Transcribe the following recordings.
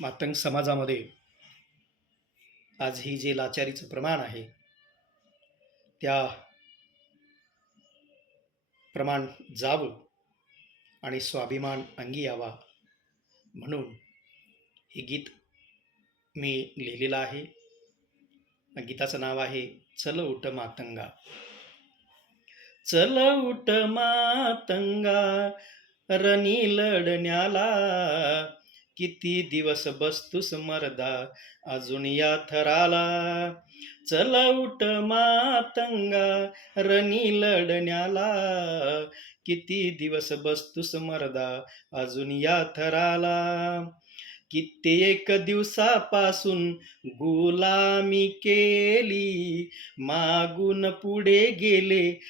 मातंग समाजामध्ये आज ही जे लाचारीचं प्रमाण आहे त्या प्रमाण जावं आणि स्वाभिमान अंगी यावा म्हणून हे गीत मी लिहिलेलं आहे. गीताचं नाव आहे चल उठ मातंगा. चल उठ मातंगा रणी लढण्याला, किती दिवस बसतूस मर्दा अजून या थराला. चल उठ मातंगा रणी लढण्याला, किती दिवस बसतूस मर्दा अजून या थराला. कित्येक दिवसापासून गुलामी केली, मागून पुढे गेले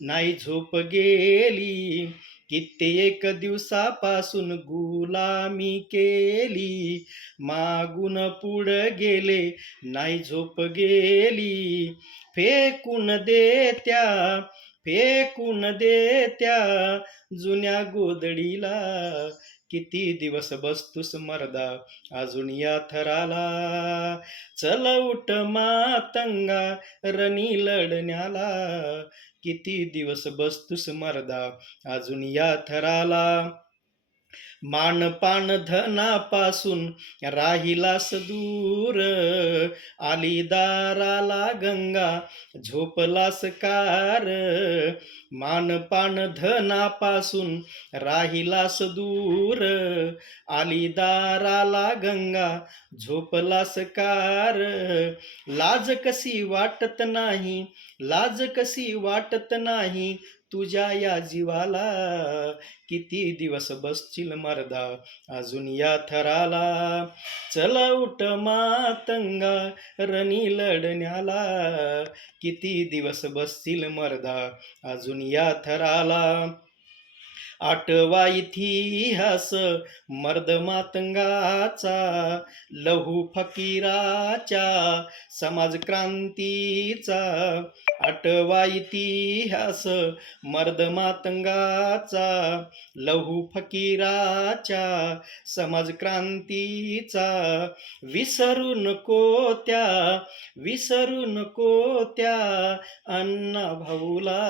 नाही झोप गेली. कित्येक दिवसापासून गुलामी केली, मागून पुढे गेले नाही झोप गेली. फेकून देत्या फेकून देत्या जुन्या गोदडीला, किती दिवस बसतूस मर्दा अजून या थराला. चल उठ मातंगा रणी लढण्याला, किती दिवस बसतूस मर्दा अजून या थराला. मानपान धनापासून राहिलास दूर, आली दाराला गंगा झोपलास कार. मानपान धनापासून राहिलास दूर, आली दाराला गंगा झोपलास कार. लाज कशी वाटत नाही, लाज कशी वाटत नाही तुझ्या या जीवाला, किती दिवस बसशील मर्दा अजून या थराला. चल उठ मातंगा रणी लढण्याला, किती दिवस बसशील मर्दा अजून या थराला. आठवा इतिहास मर्द मातंगाचा, लहू फकीराच्या समाज क्रांतीचा. आठवा इतिहास मर्द मातंगाचा, लहू फकीराच्या समाज क्रांतीचा. विसरू नको त्या, विसरू नको त्या अण्णा भाऊला,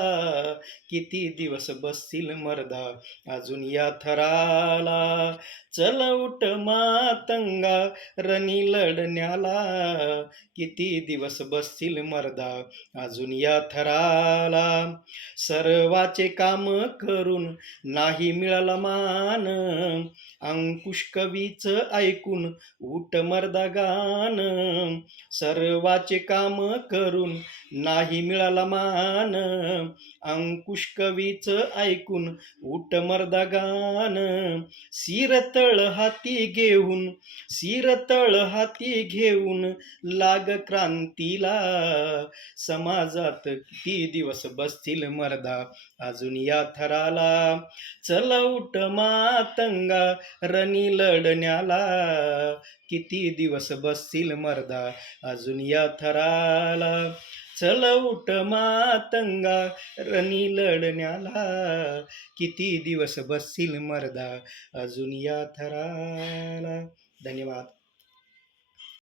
किती दिवस बसतील मर्दा अजून या थराला. चल उठ मातंगा रणी लढण्याला, किती दिवस बसतील मर्दा अजून या थराला. सर्वाचे काम करून नाही मिळाला मान, अंकुश कवीच ऐकून उठ मर्दा गान. सर्वाचे काम करून नाही मिळाला मान, अंकुश कवीच ऐकून उठ मर्दा गान. शिरतळ हाती घेऊन, शिरतळ हाती घेऊन लाग क्रांतीला, समाजात किती दिवस बसतील मर्दा अजून या थराला. चल उठ मातंगा रणी लढण्याला, किती दिवस बसतील मर्दा अजून या थराला. चल उठ मातंगा रणी लढण्याला, किती दिवस बसतील मर्दा अजून या थराला. धन्यवाद.